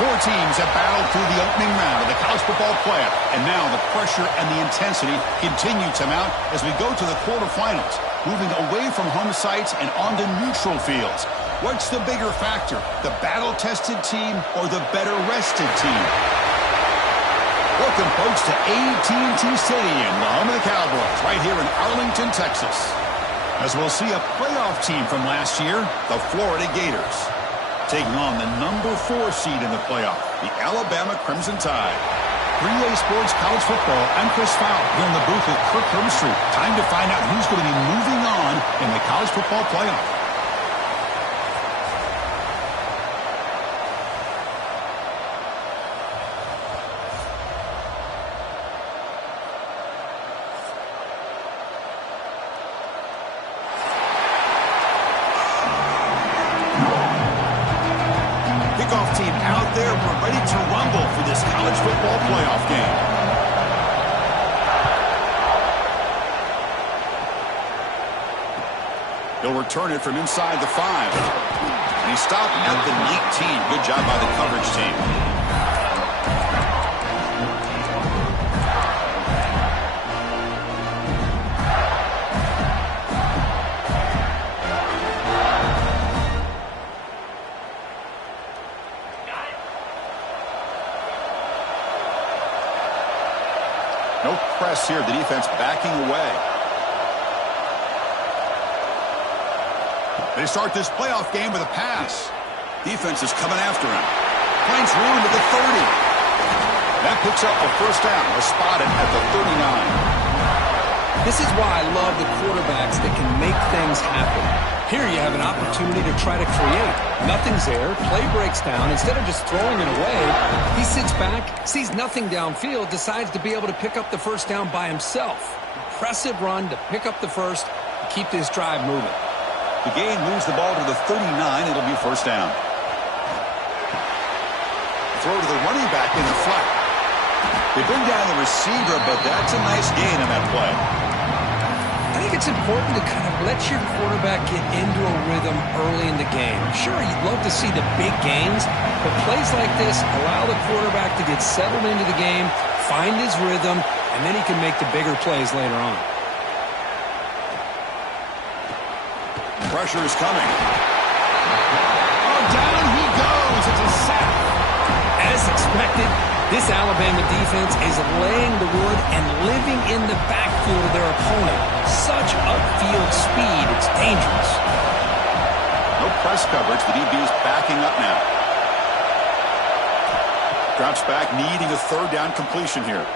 Four teams have battled through the opening round of the college football playoff, and now the pressure and the intensity continue to mount as we go to the quarterfinals, moving away from home sites and onto neutral fields. What's the bigger factor, the battle-tested team or the better-rested team? Welcome, folks, to AT&T Stadium, the home of the Cowboys, right here in Arlington, Texas. As we'll see a playoff team from last year, the Florida Gators, taking on the number 4 seed in the playoff, the Alabama Crimson Tide. 3A Sports College Football, I'm Chris Fowler here in the booth with Kirk Herbstreit. Time to find out who's going to be moving on in the college football playoff. Kickoff team out there. We're ready to rumble for this college football playoff game. He'll return it from inside the 5. And he stopped at the 19. Good job by the coverage team. No press here. The defense backing away. They start this playoff game with a pass. Defense is coming after him. Finds room to the 30. That picks up a first down. We're spotted at the 39. This is why I love the quarterbacks that can make things happen. Here you have an opportunity to try to create. Nothing's there. Play breaks down. Instead of just throwing it away, he sits back, sees nothing downfield, decides to be able to pick up the first down by himself. Impressive run to pick up the first and keep this drive moving. The gain moves the ball to the 39. It'll be first down. Throw to the running back in the flat. They bring down the receiver, but that's a nice gain in that play. I think it's important to kind of let your quarterback get into a rhythm early in the game. Sure, you'd love to see the big gains, but plays like this allow the quarterback to get settled into the game, find his rhythm, and then he can make the bigger plays later on. Pressure is coming. Oh, down he goes. It's a sack. As expected, this Alabama defense is laying the wood and living in the backfield of their opponent. Such upfield speed, it's dangerous. No press coverage. The DB is backing up now. Drops back, needing a third down completion here.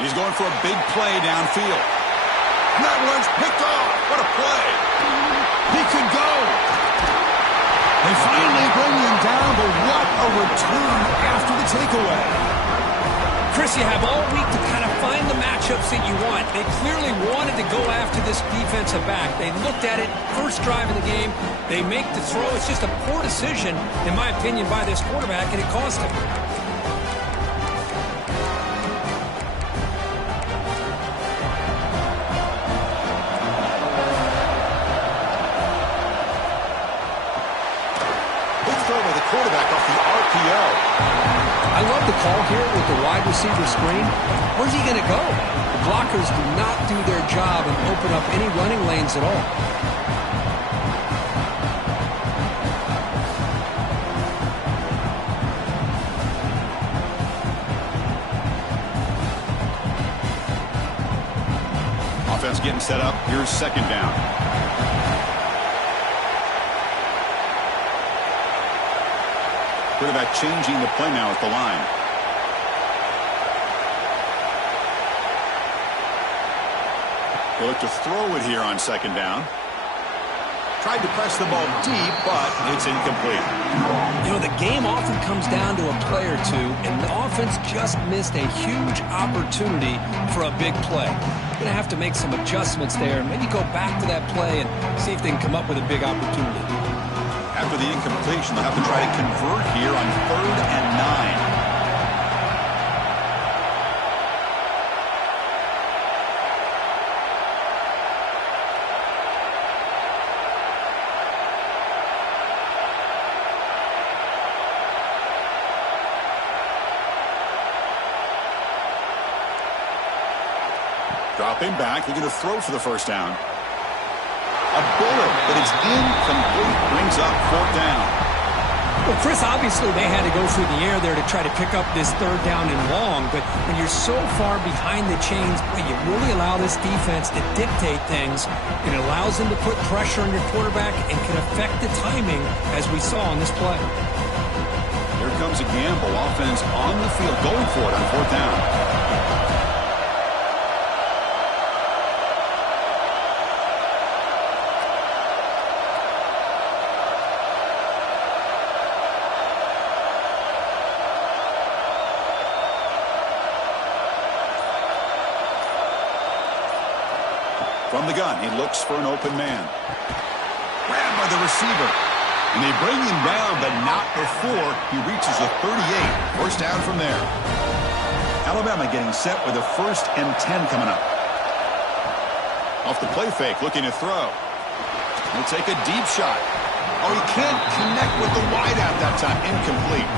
He's going for a big play downfield. And that one's picked off. What a play. He could go. They finally bring him down, but what a return after the takeaway. Chris, you have all week to kind of find the matchups that you want. They clearly wanted to go after this defensive back. They looked at it, first drive of the game. They make the throw. It's just a poor decision, in my opinion, by this quarterback, and it cost him. Quarterback off the RPO. I love the call here with the wide receiver screen. Where's he going to go? The blockers do not do their job and open up any running lanes at all. Offense getting set up. Here's second down. Quarterback changing the play now at the line. They look to throw it here on second down. Tried to press the ball deep, but it's incomplete. You know, the game often comes down to a play or two, and the offense just missed a huge opportunity for a big play. Going to have to make some adjustments there and maybe go back to that play and see if they can come up with a big opportunity. After the incompletion, they'll have to try to convert here on 3rd and 9. Dropping back, looking to throw for the first down. A bullet, but it's incomplete, brings up fourth down. Well, Chris, obviously they had to go through the air there to try to pick up this third down and long, but when you're so far behind the chains, you really allow this defense to dictate things. It allows them to put pressure on your quarterback and can affect the timing, as we saw on this play. Here comes a gamble. Offense on the field, going for it on fourth down. From the gun, he looks for an open man. Grabbed by the receiver. And they bring him down, but not before he reaches the 38. First down from there. Alabama getting set with a 1st and 10 coming up. Off the play fake, looking to throw. He'll take a deep shot. Oh, he can't connect with the wideout that time. Incomplete.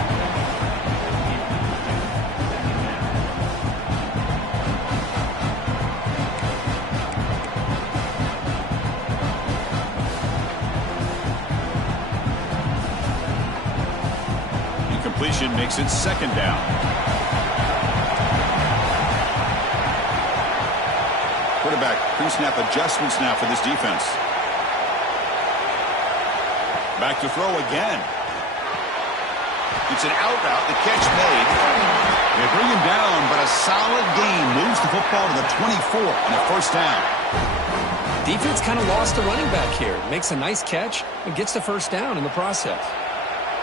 Makes it second down. Quarterback pre-snap adjustments now for this defense. Back to throw again. It's an out route. The catch made. They bring him down, but a solid gain moves the football to the 24 on a first down. Defense kind of lost the running back here. Makes a nice catch and gets the first down in the process.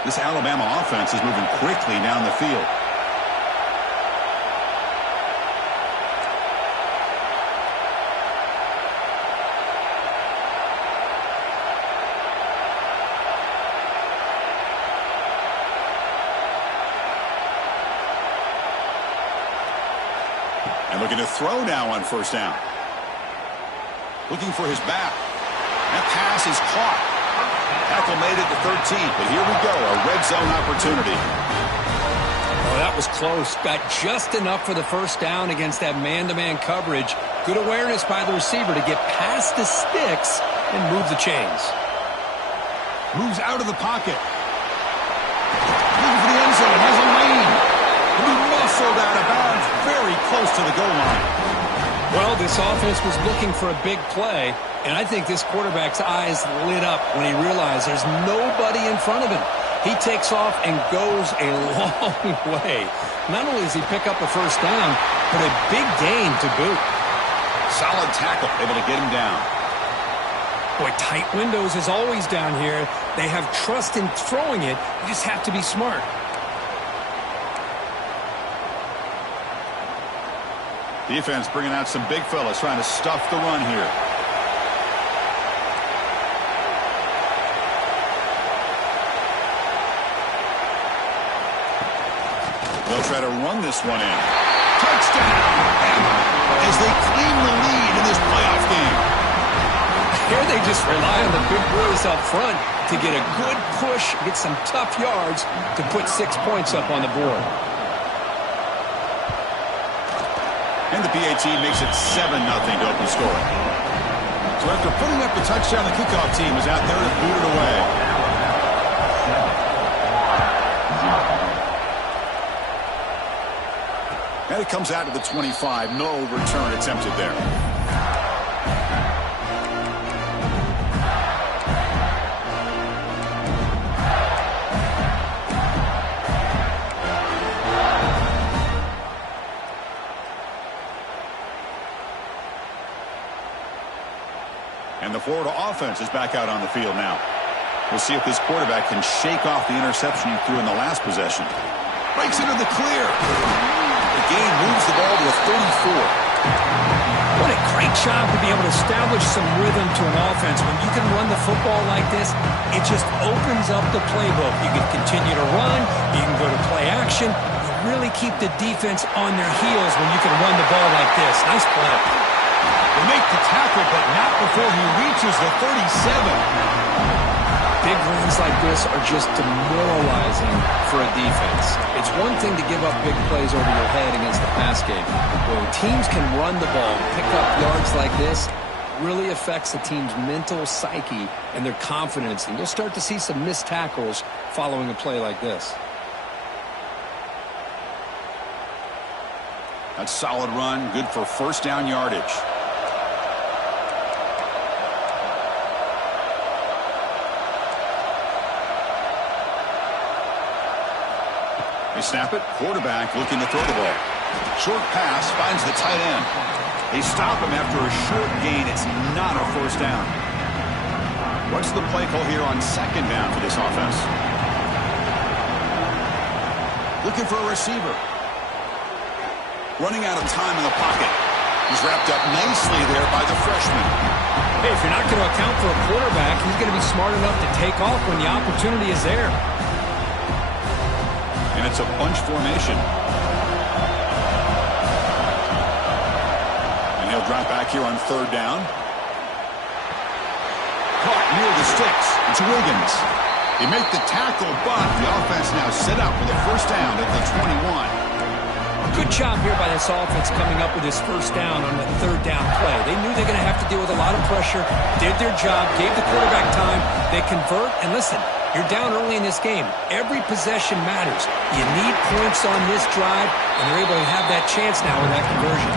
This Alabama offense is moving quickly down the field. And looking to throw now on first down. Looking for his back. That pass is caught. Tackle made it to 13, but here we go, a red zone opportunity. Oh, that was close. Got just enough for the first down against that man-to-man coverage. Good awareness by the receiver to get past the sticks and move the chains. Moves out of the pocket. Looking for the end zone, has a lane. He muscled out of bounds, very close to the goal line. Well, this offense was looking for a big play, and I think this quarterback's eyes lit up when he realized there's nobody in front of him. He takes off and goes a long way. Not only does he pick up a first down, but a big gain to boot. Solid tackle, able to get him down. Boy, tight windows is always down here. They have trust in throwing it. You just have to be smart. Defense bringing out some big fellas trying to stuff the run here. They'll try to run this one in. Touchdown! As they claim the lead in this playoff game. Here they just rely on the big boys up front to get a good push, get some tough yards to put 6 points up on the board. And the PAT makes it 7-0 to open scoring. So after putting up the touchdown, the kickoff team is out there to boot it away. And it comes out to the 25. No return attempted there. And the Florida offense is back out on the field now. We'll see if this quarterback can shake off the interception he threw in the last possession. Breaks into the clear. The game moves the ball to a 34. What a great job to be able to establish some rhythm to an offense. When you can run the football like this, it just opens up the playbook. You can continue to run. You can go to play action. You really keep the defense on their heels when you can run the ball like this. Nice play. They make the tackle, but not before he reaches the 37. Big runs like this are just demoralizing for a defense. It's one thing to give up big plays over your head against the pass game. When teams can run the ball, pick up yards like this, really affects the team's mental psyche and their confidence. And you'll start to see some missed tackles following a play like this. That's solid run, good for first down yardage. They snap it, quarterback looking to throw the ball. Short pass, finds the tight end. They stop him after a short gain. It's not a first down. What's the play call here on second down for this offense? Looking for a receiver. Running out of time in the pocket. He's wrapped up nicely there by the freshman. Hey, if you're not going to account for a quarterback, he's going to be smart enough to take off when the opportunity is there. And it's a bunch formation. And he'll drop back here on third down. Caught near the sticks. It's Wiggins. They make the tackle, but the offense now set up for the first down at the 21. Good job here by this offense coming up with this first down on the third down play. They knew they're going to have to deal with a lot of pressure, did their job, gave the quarterback time. They convert, and listen, you're down early in this game. Every possession matters. You need points on this drive, and they're able to have that chance now with that conversion.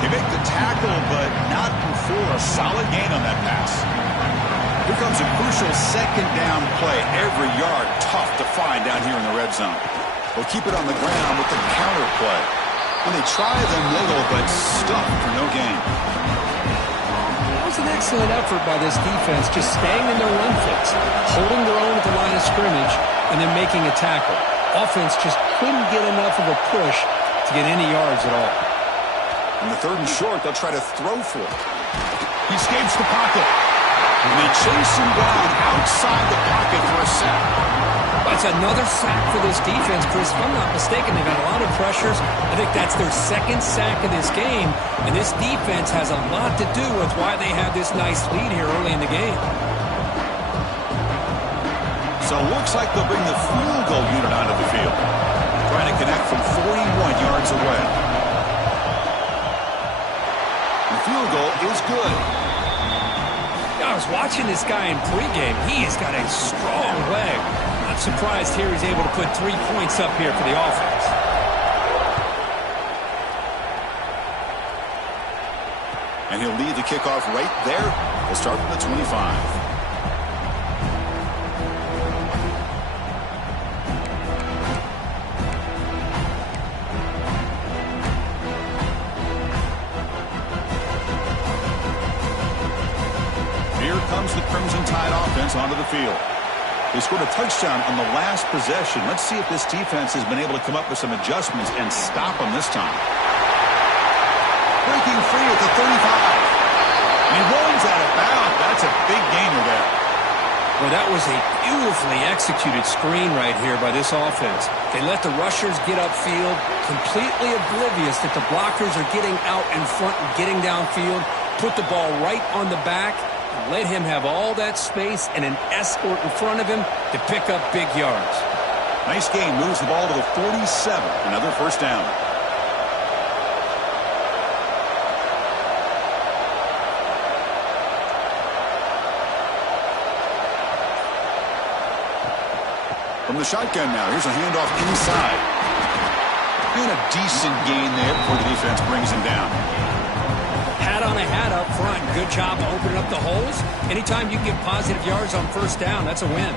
They make the tackle, but not before a solid gain on that pass. Here comes a crucial second down play. Every yard tough to find down here in the red zone. They'll keep it on the ground with the counter play. And they try the middle, but stuffed for no gain. That was an excellent effort by this defense, just staying in their run fits, holding their own at the line of scrimmage, and then making a tackle. Offense just couldn't get enough of a push to get any yards at all. On the third and short, they'll try to throw for it. He escapes the pocket. And they chase him down outside the pocket for a sack. That's another sack for this defense, Chris. If I'm not mistaken, they've had a lot of pressures. I think that's their second sack of this game. And this defense has a lot to do with why they have this nice lead here early in the game. So it looks like they'll bring the field goal unit onto the field. Trying to connect from 41 yards away. The field goal is good. I was watching this guy in pregame. He has got a strong leg. Not surprised here he's able to put 3 points up here for the offense. And he'll lead the kickoff right there. We'll start from the 25. Comes the Crimson Tide offense onto the field. They scored a touchdown on the last possession. Let's see if this defense has been able to come up with some adjustments and stop them this time. Breaking free at the 35. And he runs out of bounds. That's a big gainer there. Well, that was a beautifully executed screen right here by this offense. They let the rushers get upfield, completely oblivious that the blockers are getting out in front and getting downfield, put the ball right on the back, let him have all that space and an escort in front of him to pick up big yards. Nice game. Moves the ball to the 47. Another first down. From the shotgun now. Here's a handoff inside. And a decent gain there before the defense brings him down. Hat on a hat up front. Good job opening up the holes. Anytime you get positive yards on first down, that's a win.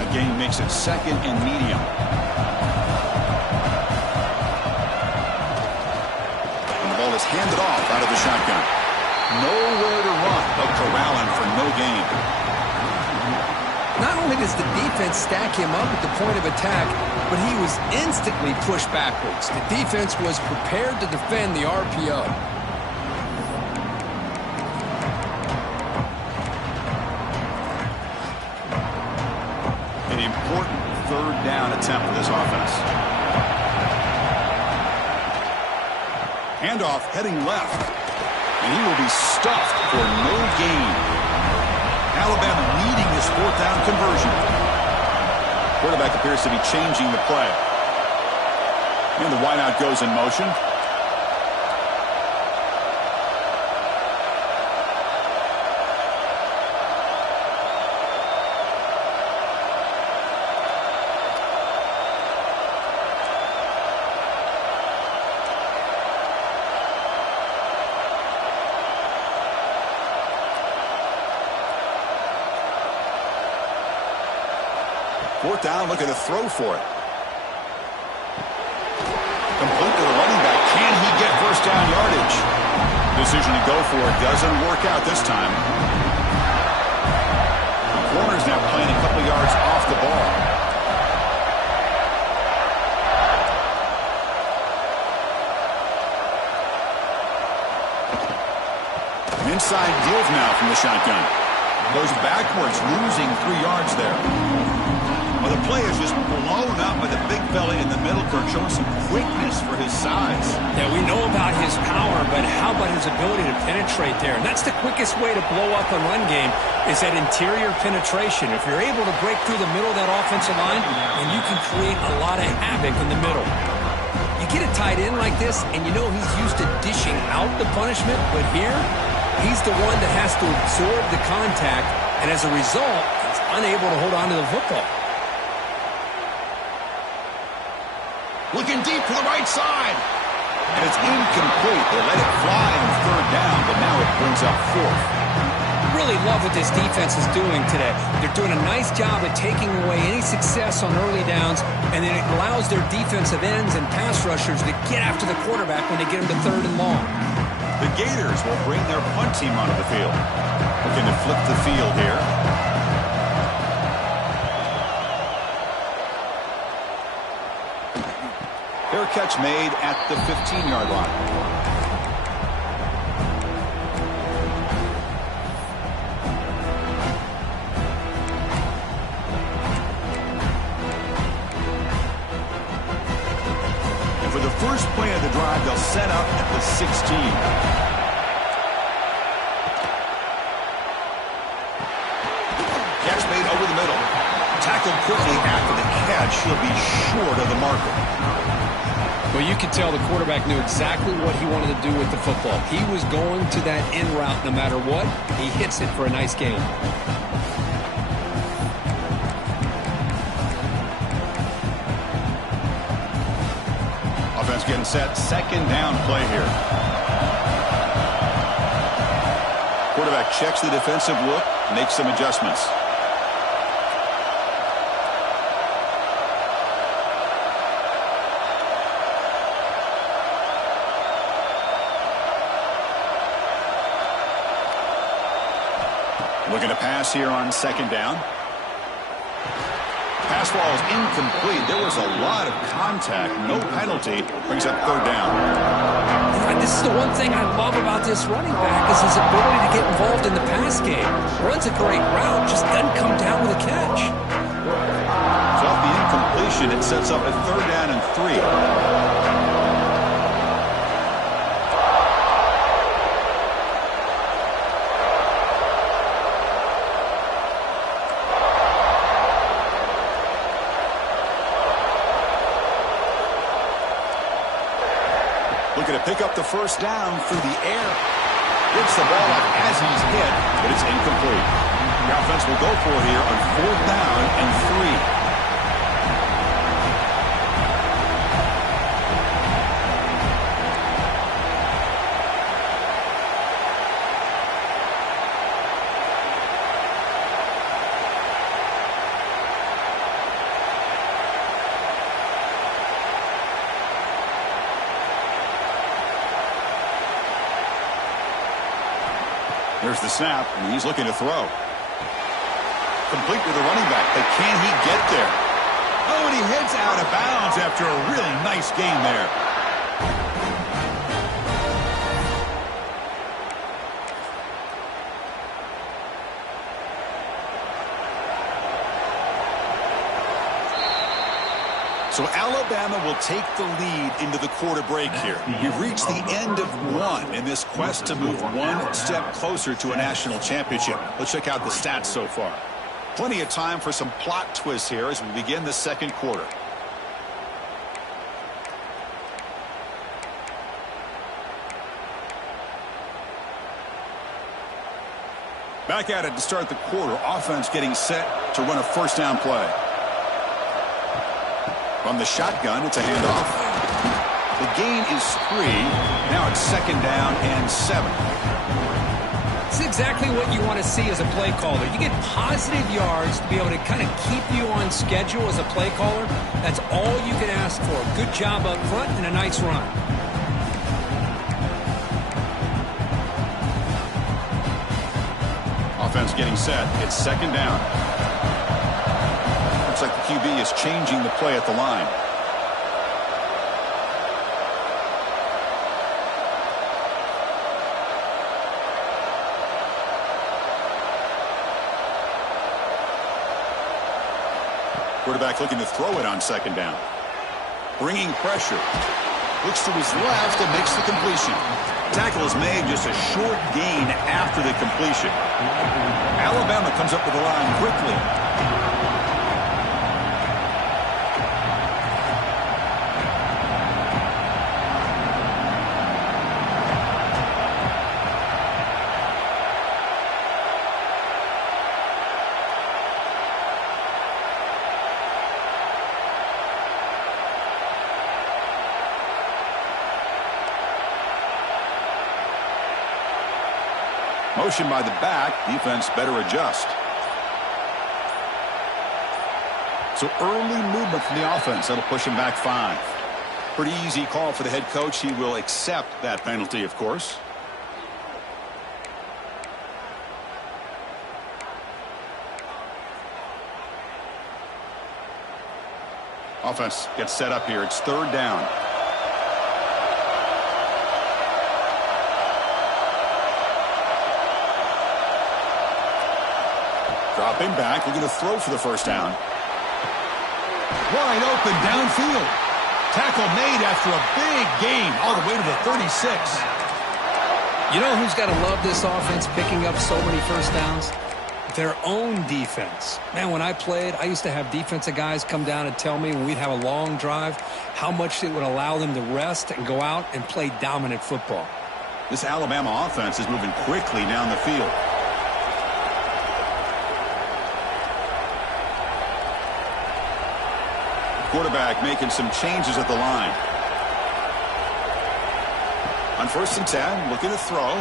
A gain makes it second and medium. And the ball is handed off out of the shotgun. Nowhere to run. They'll corral him for no gain. Not only does the defense stack him up at the point of attack, but he was instantly pushed backwards. The defense was prepared to defend the RPO. An important third down attempt for this offense. Handoff heading left. And he will be stuffed for no gain. Alabama needing this fourth down conversion. Quarterback appears to be changing the play. And the wideout goes in motion. Fourth down, looking to throw for it. Complete to the running back. Can he get first down yardage? Decision to go for it doesn't work out this time. The corner's now playing a couple yards off the ball. Inside deals now from the shotgun. Goes backwards, losing 3 yards there. Well, the play is just blown up by the big fella in the middle, Kirk, showing some quickness for his size. Yeah, we know about his power, but how about his ability to penetrate there? And that's the quickest way to blow up a run game is that interior penetration. If you're able to break through the middle of that offensive line, then you can create a lot of havoc in the middle. You get a tight end like this, and you know he's used to dishing out the punishment, but here, he's the one that has to absorb the contact, and as a result, he's unable to hold on to the football. Looking deep to the right side. And it's incomplete. They let it fly on third down, but now it brings up fourth. Really love what this defense is doing today. They're doing a nice job of taking away any success on early downs, and then it allows their defensive ends and pass rushers to get after the quarterback when they get him to third and long. The Gators will bring their punt team onto the field. Looking to flip the field here. Fair catch made at the 15-yard line. And for the first play of the drive, they'll set up at the 16. Catch made over the middle. Tackled quickly after the catch. He'll be short of the marker. Well, you could tell the quarterback knew exactly what he wanted to do with the football. He was going to that in route no matter what. He hits it for a nice gain. Offense getting set. Second down play here. Quarterback checks the defensive look, makes some adjustments. Looking to pass here on second down. Pass ball is incomplete. There was a lot of contact. No penalty. Brings up third down. And this is the one thing I love about this running back is his ability to get involved in the pass game. Runs a great route, just doesn't come down with a catch. So off the incompletion, it sets up a third down and 3. Looking to pick up the first down through the air. Gets the ball up as he's hit, but it's incomplete. The offense will go for it here on fourth down and 3. There's the snap, and he's looking to throw. Complete to the running back, but can he get there? Oh, and he heads out of bounds after a really nice game there. So Alabama will take the lead into the quarter break here. We've reached the end of one in this quest to move one step closer to a national championship. Let's check out the stats so far. Plenty of time for some plot twists here as we begin the second quarter. Back at it to start the quarter. Offense getting set to run a first down play. From the shotgun, it's a handoff. The gain is 3. Now it's second down and 7. It's exactly what you want to see as a play caller. You get positive yards to be able to kind of keep you on schedule as a play caller. That's all you can ask for. Good job up front and a nice run. Offense getting set. It's second down. Looks like the QB is changing the play at the line. Quarterback looking to throw it on second down. Bringing pressure. Looks to his left and makes the completion. Tackle is made, just a short gain after the completion. Alabama comes up with the line quickly. Motion by the back. Defense better adjust. So early movement from the offense. That'll push him back 5. Pretty easy call for the head coach. He will accept that penalty, of course. Offense gets set up here. It's third down. Dropping back, looking to throw for the first down. Wide open downfield. Tackle made after a big gain all the way to the 36. You know who's got to love this offense picking up so many first downs? Their own defense. Man, when I played, I used to have defensive guys come down and tell me when we'd have a long drive how much it would allow them to rest and go out and play dominant football. This Alabama offense is moving quickly down the field. Quarterback making some changes at the line. On 1st and 10, looking to throw.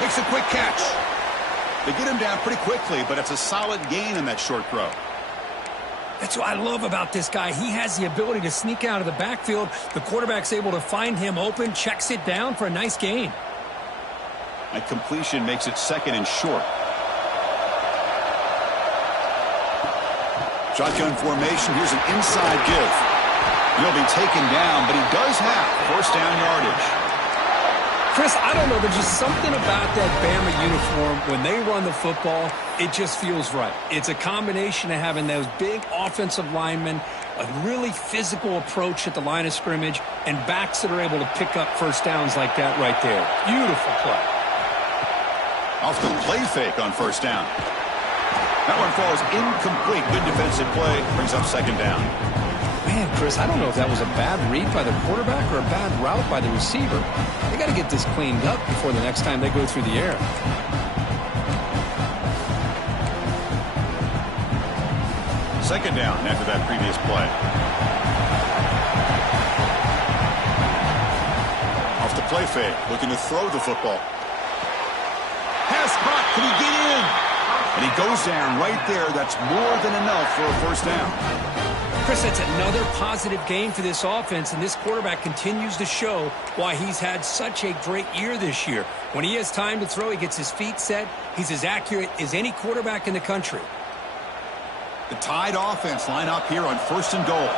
Makes a quick catch. They get him down pretty quickly, but it's a solid gain in that short throw. That's what I love about this guy. He has the ability to sneak out of the backfield. The quarterback's able to find him open, checks it down for a nice gain. That completion makes it second and short. Shotgun formation. Here's an inside give. He'll be taken down, but he does have first down yardage. Chris, I don't know. There's just something about that Bama uniform. When they run the football, it just feels right. It's a combination of having those big offensive linemen, a really physical approach at the line of scrimmage, and backs that are able to pick up first downs like that right there. Beautiful play. Off the play fake on first down. That one falls incomplete. Good defensive play. Brings up second down. Man, Chris, I don't know if that was a bad read by the quarterback or a bad route by the receiver. They got to get this cleaned up before the next time they go through the air. Second down after that previous play. Off the play fake. Looking to throw the football. Pass caught. Can he get in? And he goes down right there. That's more than enough for a first down. Chris, that's another positive gain for this offense, and this quarterback continues to show why he's had such a great year this year. When he has time to throw, he gets his feet set. He's as accurate as any quarterback in the country. The Tide offense line up here on 1st and goal.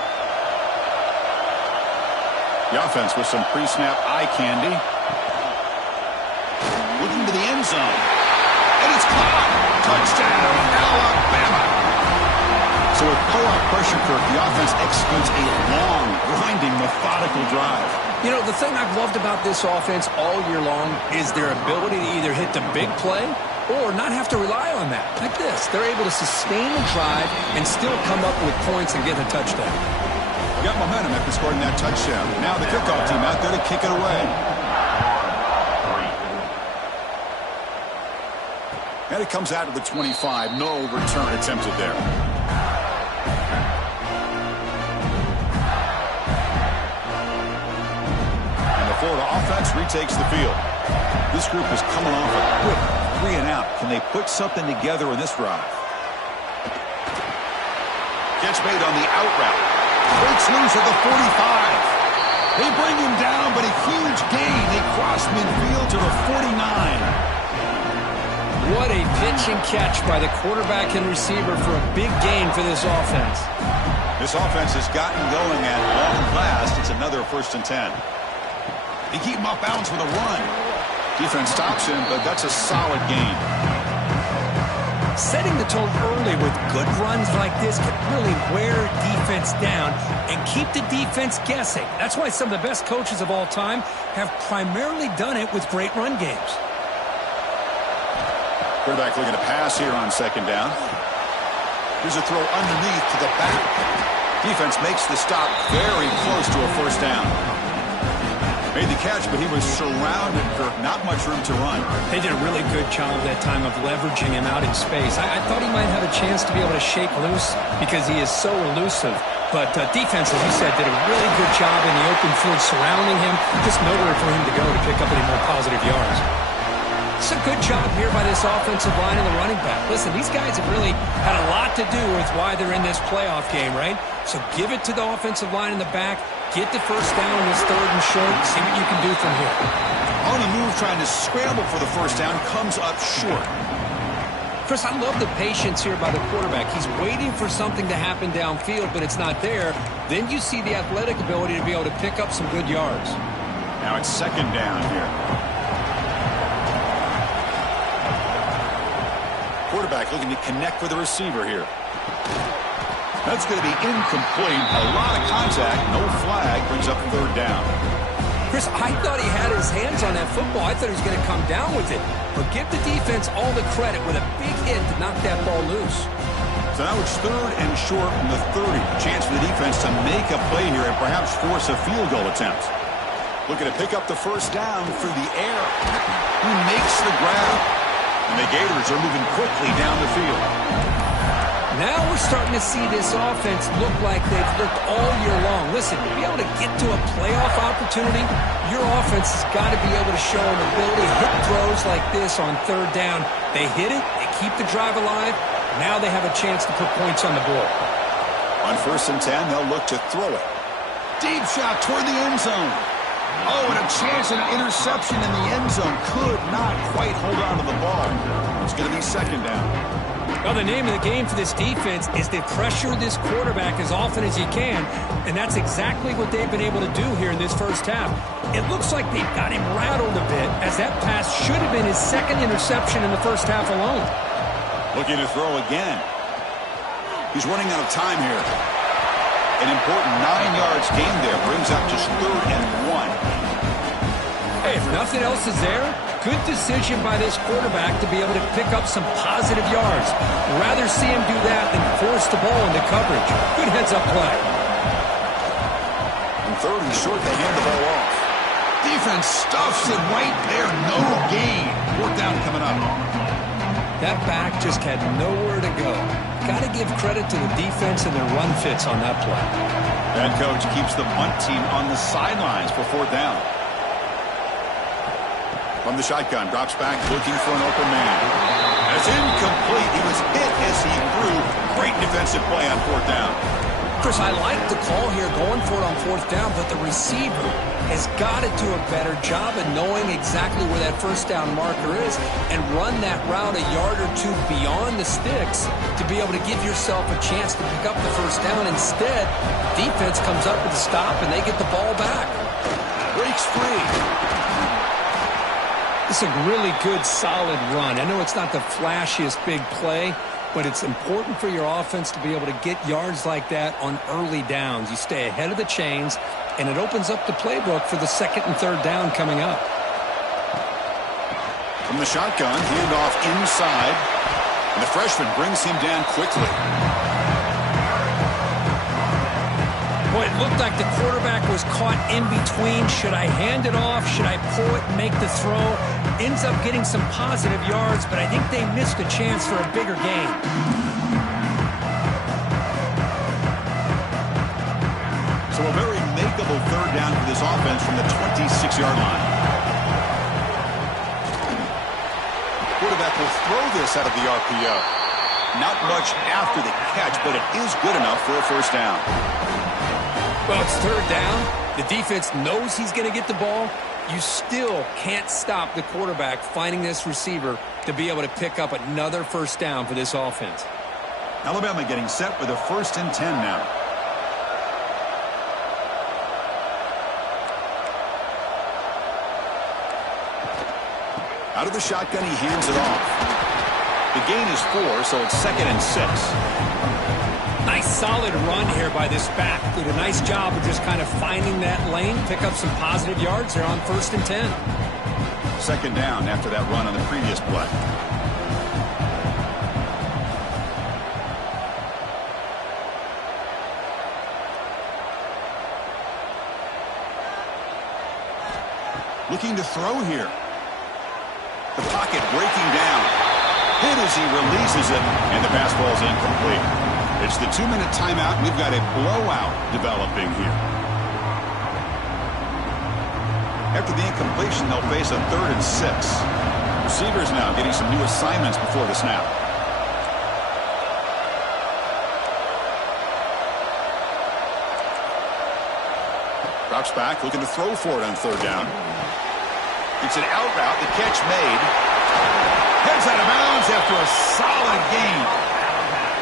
The offense with some pre-snap eye candy. Looking to the end zone. And it's caught. Touchdown, Alabama. So with off pressure, Kirk, the offense executes a long, grinding, methodical drive. You know, the thing I've loved about this offense all year long is their ability to either hit the big play or not have to rely on that. Like this, they're able to sustain the drive and still come up with points and get a touchdown. Got momentum after scoring that touchdown. Now the kickoff team out there to kick it away. And it comes out to the 25. No return attempted there. And the Florida offense retakes the field. This group is coming off a quick 3 and out. Can they put something together in this drive? Catch made on the out route. Breaks loose at the 45. They bring him down, but a huge gain. They cross midfield to the 49. What a pitch and catch by the quarterback and receiver for a big gain for this offense. This offense has gotten going at long last. It's another 1st and 10. They keep him off balance with a run. Defense stops him, but that's a solid gain. Setting the tone early with good runs like this can really wear defense down and keep the defense guessing. That's why some of the best coaches of all time have primarily done it with great run games. Quarterback looking to pass here on 2nd down. Here's a throw underneath to the back. Defense makes the stop very close to a 1st down. Made the catch, but he was surrounded, Kirk. Not much room to run. They did a really good job that time of leveraging him out in space. I thought he might have a chance to be able to shake loose because he is so elusive. But defense, as you said, did a really good job in the open field surrounding him. Just nowhere for him to go to pick up any more positive yards. It's a good job here by this offensive line and the running back. Listen, these guys have really had a lot to do with why they're in this playoff game, right? So give it to the offensive line in the back. Get the 1st down on this 3rd and short. See what you can do from here. On the move, trying to scramble for the 1st down, comes up short. Chris, I love the patience here by the quarterback. He's waiting for something to happen downfield, but it's not there. Then you see the athletic ability to be able to pick up some good yards. Now it's 2nd down here. Quarterback looking to connect with the receiver here. That's going to be incomplete. A lot of contact. No flag. Brings up 3rd down. Chris, I thought he had his hands on that football. I thought he was going to come down with it. But give the defense all the credit with a big hit to knock that ball loose. So now it's 3rd and short from the 30. Chance for the defense to make a play here and perhaps force a field goal attempt. Looking to pick up the 1st down through the air. He makes the grab. And the Gators are moving quickly down the field. Now we're starting to see this offense look like they've looked all year long. Listen, to be able to get to a playoff opportunity, your offense has got to be able to show an ability to hit throws like this on 3rd down. They hit it, they keep the drive alive. Now they have a chance to put points on the board. On 1st and 10, they'll look to throw it. Deep shot toward the end zone. Oh, and a chance at an interception in the end zone. Could not quite hold on to the ball. It's going to be 2nd down. Well, the name of the game for this defense is to pressure this quarterback as often as you can, and that's exactly what they've been able to do here in this 1st half. It looks like they've got him rattled a bit, as that pass should have been his 2nd interception in the 1st half alone. Looking to throw again. He's running out of time here. An important 9 yards gain there. Brings up just 3rd and 1. Hey, if nothing else is there, good decision by this quarterback to be able to pick up some positive yards. Rather see him do that than force the ball into coverage. Good heads-up play. And 3rd and short, they hand the ball off. Defense stuffs it right there. No gain. 4th down coming up. That back just had nowhere to go. Got to give credit to the defense and their run fits on that play. That coach keeps the punt team on the sidelines for 4th down. From the shotgun, drops back, looking for an open man. That's incomplete. He was hit as he threw. Great defensive play on 4th down. Chris, I like the call here going for it on 4th down, but the receiver has got to do a better job of knowing exactly where that 1st down marker is and run that route a yard or 2 beyond the sticks to be able to give yourself a chance to pick up the 1st down. Instead, defense comes up with a stop and they get the ball back. Breaks free. It's a really good, solid run. I know it's not the flashiest big play, but it's important for your offense to be able to get yards like that on early downs. You stay ahead of the chains, and it opens up the playbook for the second and third down coming up. From the shotgun, handoff inside, and the freshman brings him down quickly. Boy, it looked like the quarterback was caught in between. Should I hand it off? Should I pull it and make the throw? Ends up getting some positive yards, but I think they missed a chance for a bigger gain. So a very makeable third down for this offense from the 26-yard line. Quarterback will throw this out of the RPO. Not much after the catch, but it is good enough for a first down. Well, it's third down. The defense knows he's going to get the ball. You still can't stop the quarterback finding this receiver to be able to pick up another first down for this offense. Alabama getting set with a 1st and 10 now. Out of the shotgun, he hands it off. The gain is 4, so it's 2nd and 6. Nice solid run here by this back. Did a nice job of just kind of finding that lane, pick up some positive yards. They're on 1st and 10. 2nd down after that run on the previous play. Looking to throw here. The pocket breaking down. Hit as he releases it, and the pass ball's incomplete. It's the 2-minute timeout. We've got a blowout developing here. After the incompletion, they'll face a 3rd and 6. Receivers now getting some new assignments before the snap. Drops back, looking to throw for it on 3rd down. It's an out route. The catch made. Heads out of bounds after a solid gain.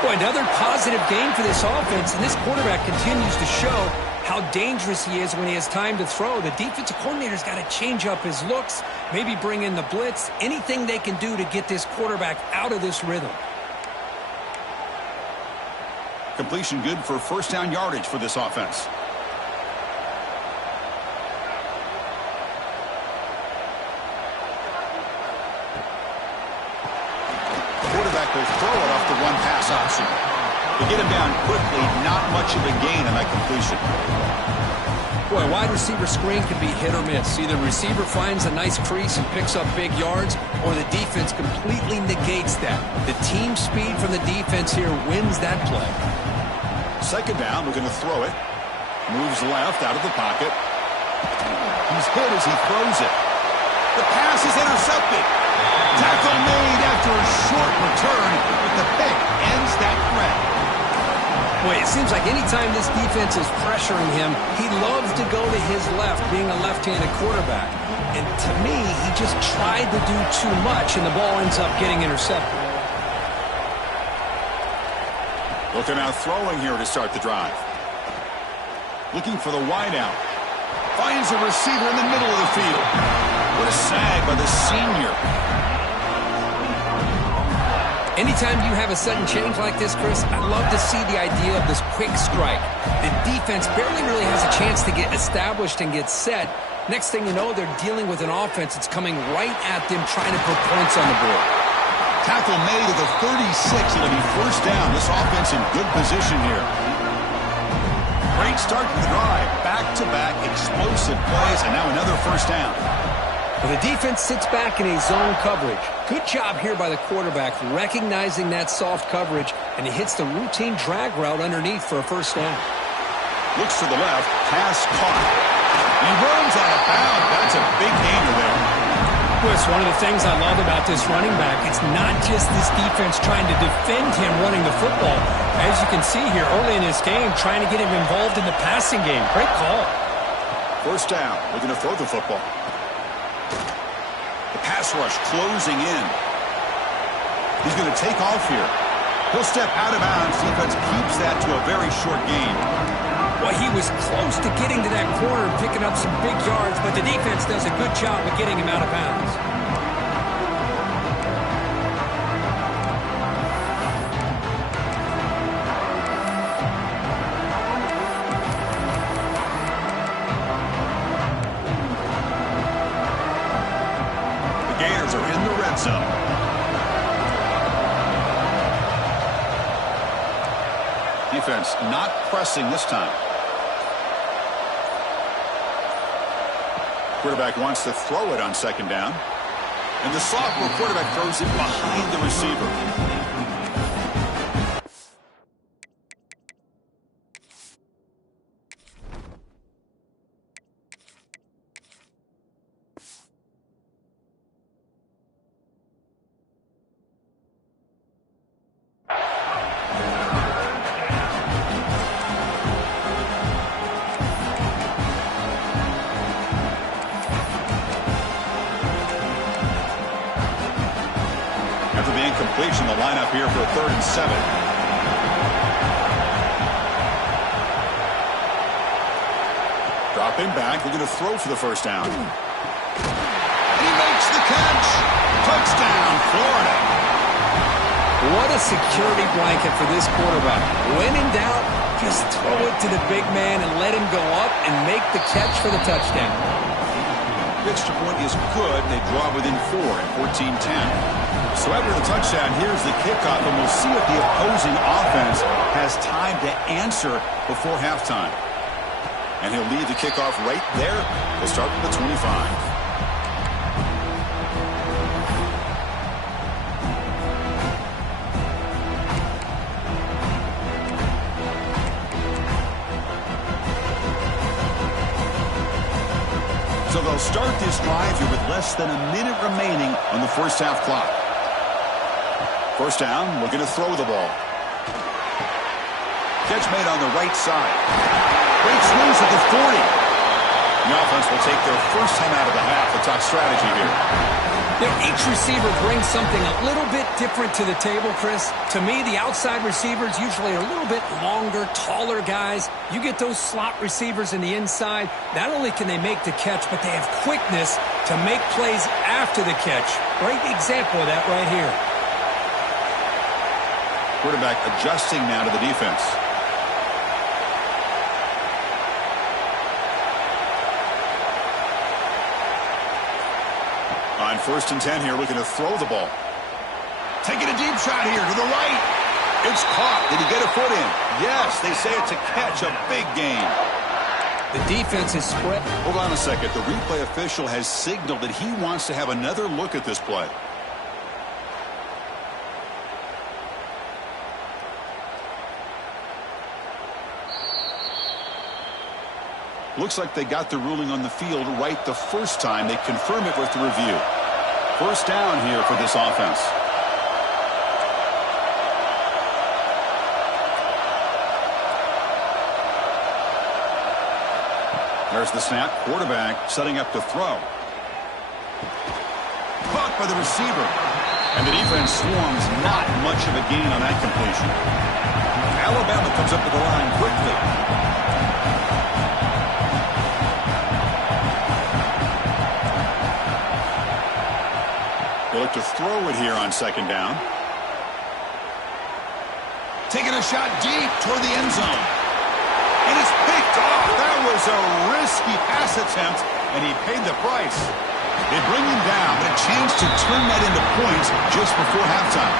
Boy, another positive gain for this offense, and this quarterback continues to show how dangerous he is when he has time to throw. The defensive coordinator's got to change up his looks, maybe bring in the blitz, anything they can do to get this quarterback out of this rhythm. Completion good for first down yardage for this offense. Quarterback will throw it off the run-pass option. To get him down quickly, not much of a gain on that completion. Boy, a wide receiver screen can be hit or miss. Either the receiver finds a nice crease and picks up big yards, or the defense completely negates that. The team speed from the defense here wins that play. 2nd down, looking to throw it. Moves left out of the pocket. He's hit as he throws it. The pass is intercepted. Tackle made after a short return, but the pick ends that threat. Boy, it seems like anytime this defense is pressuring him, he loves to go to his left, being a left-handed quarterback. And to me, he just tried to do too much, and the ball ends up getting intercepted. Looking out throwing here to start the drive. Looking for the wideout. Finds a receiver in the middle of the field. What a sag by the senior. Anytime you have a sudden change like this, Chris, I love to see the idea of this quick strike. The defense barely really has a chance to get established and get set. Next thing you know, they're dealing with an offense that's coming right at them, trying to put points on the board. Tackle made at the 36. It'll be first down. This offense in good position here. Great start to the drive. Back-to-back explosive plays, and now another first down. Well, the defense sits back in a zone coverage. Good job here by the quarterback, recognizing that soft coverage, and he hits the routine drag route underneath for a first down. Looks to the left, pass caught. He runs out of bounds. That's a big gainer there. Well, it's one of the things I love about this running back. It's not just this defense trying to defend him running the football. As you can see here early in this game, trying to get him involved in the passing game. Great call. First down, looking to throw the football. The pass rush closing in. He's going to take off here. He'll step out of bounds. Defense keeps that to a very short gain. Well, he was close to getting to that corner and picking up some big yards, but the defense does a good job of getting him out of bounds. end zone. Defense not pressing this time. Quarterback wants to throw it on second down. And the sophomore quarterback throws it behind the receiver. After the incompletion, the lineup here for a 3rd and 7. Dropping back, looking to throw for the first down. And he makes the catch. Touchdown, Florida. What a security blanket for this quarterback. When in doubt, just throw it to the big man and let him go up and make the catch for the touchdown. The extra point is good. They draw within 4 at 14-10. So after the touchdown, here's the kickoff, and we'll see if the opposing offense has time to answer before halftime. And he'll lead the kickoff right there. We'll start with the 25. So they'll start this drive here with less than a minute remaining on the first half clock. First down, looking to throw the ball. Catch made on the right side. Breaks loose at the 40. The offense will take their first time out of the half. The top strategy here. Each receiver brings something a little bit different to the table, Chris. To me, the outside receivers usually are a little bit longer, taller guys. You get those slot receivers in the inside. Not only can they make the catch, but they have quickness to make plays after the catch. Great example of that right here. Quarterback adjusting now to the defense. On 1st and 10 here, looking to throw the ball. Taking a deep shot here to the right. It's caught. Did he get a foot in? Yes, they say it's a catch, a big gain. The defense is spread. Hold on a second. The replay official has signaled that he wants to have another look at this play. Looks like they got the ruling on the field right the first time. They confirm it with the review. First down here for this offense. There's the snap. Quarterback setting up to throw. Caught by the receiver. And the defense swarms. Not much of a gain on that completion. Alabama comes up to the line quickly. They look to throw it here on second down. Taking a shot deep toward the end zone. And it's picked off. That was a risky pass attempt, and he paid the price. They bring him down, but a chance to turn that into points just before halftime.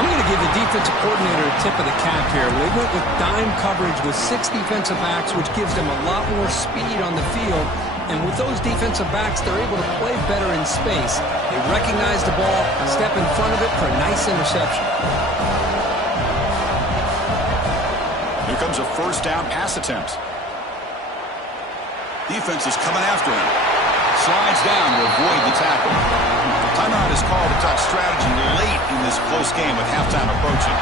I'm going to give the defensive coordinator a tip of the cap here. They went with dime coverage with 6 defensive backs, which gives them a lot more speed on the field. And with those defensive backs, they're able to play better in space. They recognize the ball, step in front of it for a nice interception. Here comes a first down pass attempt. Defense is coming after him. Slides down to avoid the tackle. Timeout is called to talk strategy late in this close game with halftime approaching.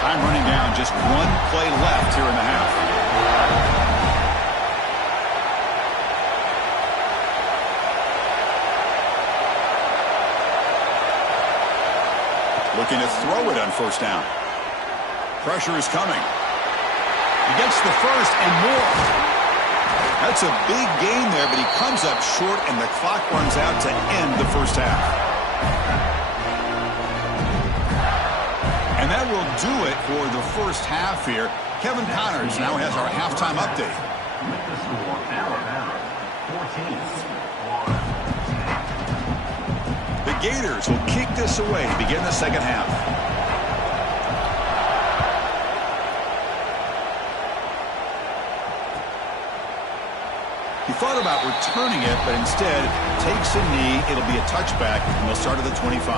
Time running down, just one play left here in the half. Looking to throw it on first down. Pressure is coming. He gets the first and more. That's a big gain there, but he comes up short, and the clock runs out to end the first half. And that will do it for the first half here. Kevin Connors now has our halftime update. Gators will kick this away to begin the second half. He thought about returning it, but instead takes a knee. It'll be a touchback, and they'll start at the 25.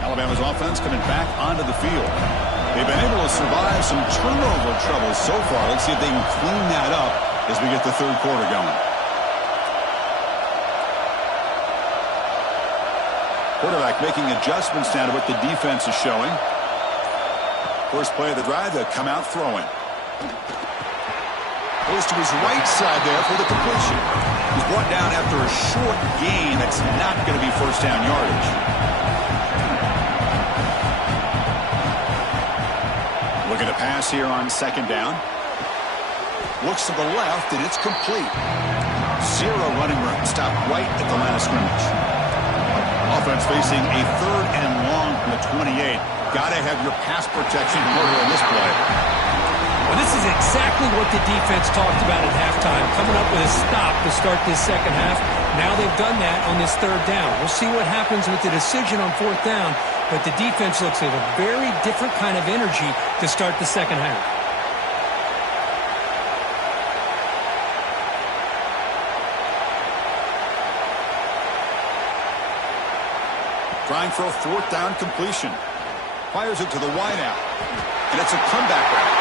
Alabama's offense coming back onto the field. They've been able to survive some turnover troubles so far. Let's see if they can clean that up as we get the third quarter going. Quarterback making adjustments now to what the defense is showing. First play of the drive, they'll come out throwing. Goes to his right side there for the completion. He's brought down after a short gain. That's not going to be first down yardage. Looking to pass here on second down. Looks to the left, and it's complete. Zero running room. Stopped right at the line of scrimmage. Offense facing a third and long from the 28. Got to have your pass protection in order in this play. Well, this is exactly what the defense talked about at halftime, coming up with a stop to start this second half. Now they've done that on this third down. We'll see what happens with the decision on fourth down, but the defense looks like a very different kind of energy to start the second half. Trying for a fourth down completion. Fires it to the wideout, and it's a comeback route.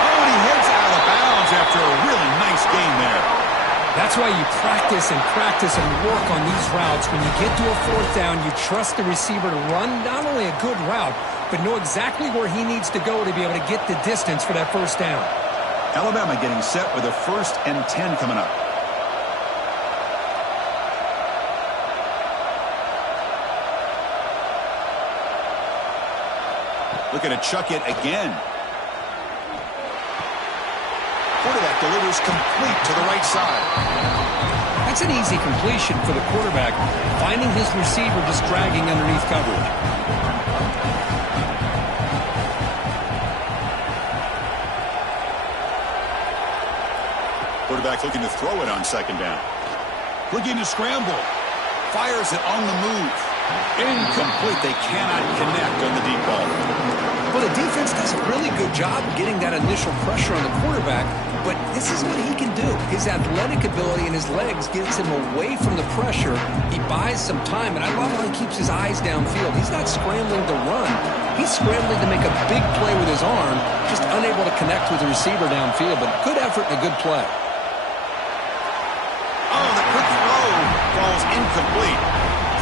Oh, and he heads out of bounds after a really nice gain there. That's why you practice and work on these routes. When you get to a fourth down, you trust the receiver to run not only a good route, but know exactly where he needs to go to be able to get the distance for that first down. Alabama getting set with a 1st and 10 coming up. Looking to chuck it again. Quarterback delivers complete to the right side. That's an easy completion for the quarterback, finding his receiver just dragging underneath coverage. Quarterback looking to throw it on second down. Looking to scramble. Fires it on the move. Incomplete. They cannot connect on the deep ball. Well, the defense does a really good job of getting that initial pressure on the quarterback, but this is what he can do. His athletic ability and his legs gets him away from the pressure. He buys some time, and I love how he keeps his eyes downfield. He's not scrambling to run. He's scrambling to make a big play with his arm, just unable to connect with the receiver downfield, but good effort and a good play. Oh, the quick throw falls incomplete.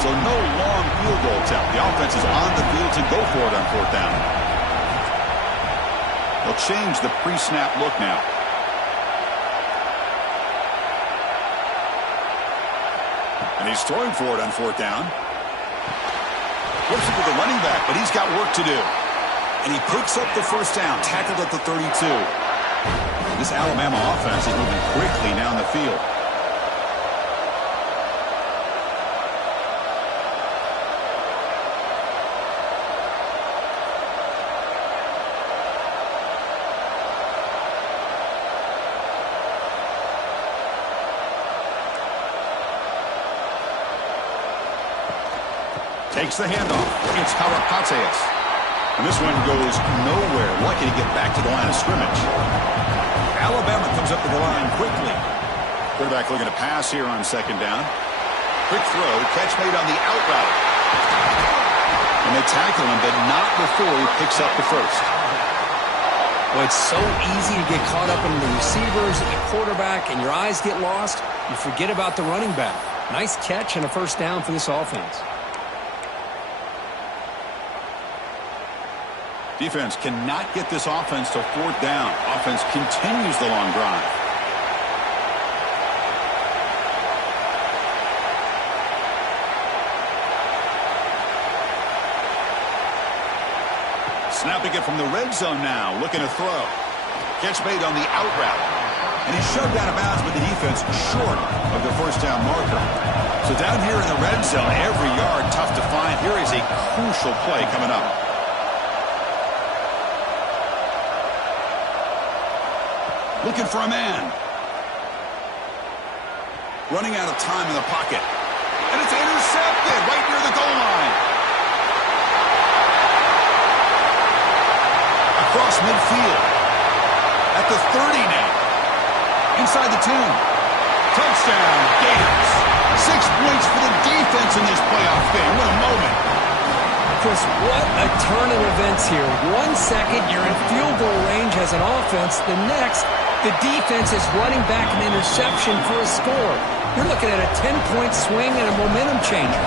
So no long field goal attempt. The offense is on the field to go for it on fourth down. They'll change the pre-snap look now. And he's throwing for it on fourth down. Flips it to the running back, but he's got work to do. And he picks up the first down, tackled at the 32. This Alabama offense is moving quickly down the field. Takes the handoff. It's Karapateas. And this one goes nowhere. Lucky to get back to the line of scrimmage. Alabama comes up to the line quickly. Quarterback looking to pass here on second down. Quick throw. Catch made on the out route. And they tackle him, but not before he picks up the first. Well, it's so easy to get caught up in the receivers and the quarterback, and your eyes get lost. You forget about the running back. Nice catch and a first down for this offense. Defense cannot get this offense to fourth down. Offense continues the long drive. Snapping it from the red zone now. Looking to throw. Catch made on the out route. And he's shoved out of bounds with the defense short of the first down marker. So down here in the red zone, every yard tough to find. Here is a crucial play coming up. Looking for a man. Running out of time in the pocket. And it's intercepted right near the goal line. Across midfield. At the 30 now. Inside the 10. Touchdown, Gators. 6 points for the defense in this playoff game. What a moment. Chris, what a turn of events here. 1 second, you're in field goal range as an offense. The next, the defense is running back an interception for a score. You're looking at a 10-point swing and a momentum changer.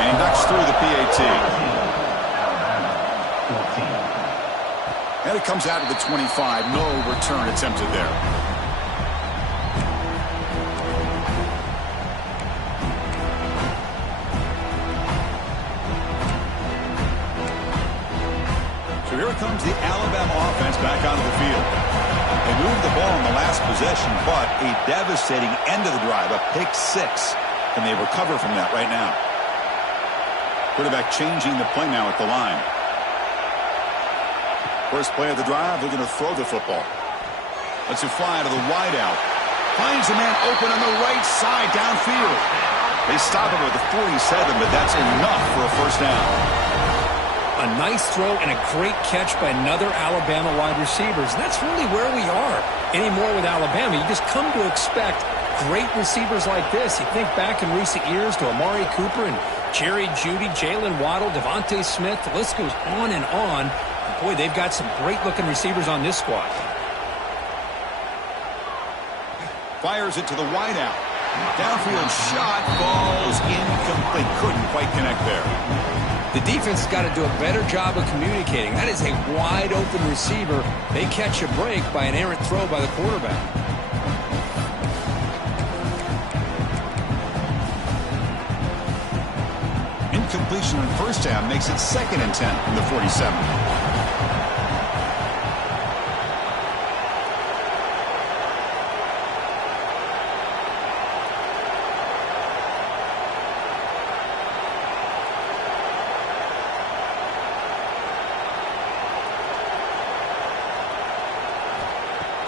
And he ducks through the PAT. And it comes out to the 25. No return attempted there. So here comes the Alabama offense back onto the field. They moved the ball in the last possession, but a devastating end of the drive, a pick 6. And they recover from that right now. Quarterback changing the play now at the line. First play of the drive, they're going to throw the football. Let's it fly to the wideout. Finds a man open on the right side downfield. They stop him at the 47, but that's enough for a first down. A nice throw and a great catch by another Alabama wide receivers. And that's really where we are anymore with Alabama. You just come to expect great receivers like this. You think back in recent years to Amari Cooper and Jerry Jeudy, Jalen Waddle, Devontae Smith. The list goes on and on. Boy, they've got some great-looking receivers on this squad. Fires it to the wideout. Downfield shot falls incomplete. Couldn't quite connect there. The defense has got to do a better job of communicating. That is a wide-open receiver. They catch a break by an errant throw by the quarterback. Incompletion on first down makes it 2nd and 10 from the 47.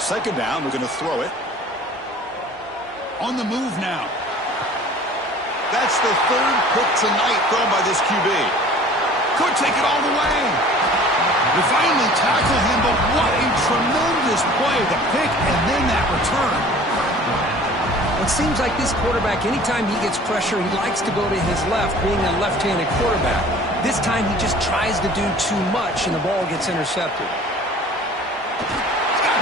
Second down, we're going to throw it. On the move now. That's the 3rd pick tonight thrown by this QB. Could take it all the way. They finally tackle him, but what a tremendous play. The pick and then that return. It seems like this quarterback, anytime he gets pressure, he likes to go to his left, being a left-handed quarterback. This time he just tries to do too much, and the ball gets intercepted.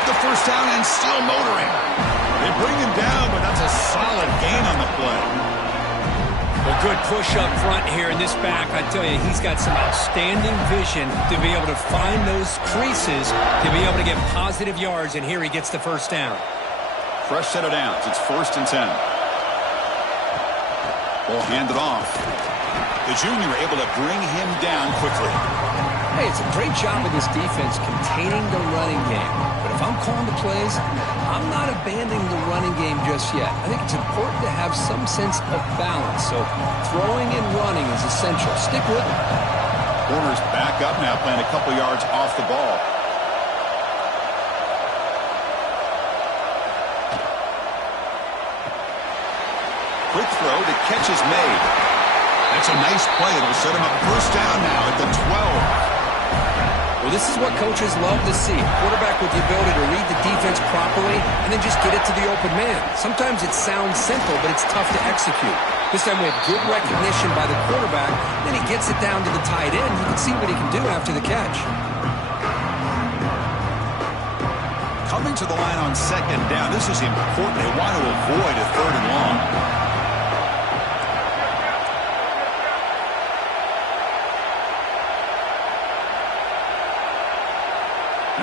The first down and still motoring. They bring him down, but that's a solid gain on the play. A good push up front here in this back. I tell you, he's got some outstanding vision to be able to find those creases, to be able to get positive yards, and here he gets the first down. Fresh set of downs. It's 1st and 10. Ball handed off. The junior able to bring him down quickly. Hey, it's a great job of this defense containing the running game. But if I'm calling the plays, I'm not abandoning the running game just yet. I think it's important to have some sense of balance. So throwing and running is essential. Stick with it. Corner's back up now, playing a couple yards off the ball. Quick throw, the catch is made. That's a nice play. It'll set him up first down now at the 12. Well, this is what coaches love to see. A quarterback with the ability to read the defense properly and then just get it to the open man. Sometimes it sounds simple, but it's tough to execute. This time we have good recognition by the quarterback. Then he gets it down to the tight end. You can see what he can do after the catch. Coming to the line on 2nd down. This is important. They want to avoid a 3rd and long.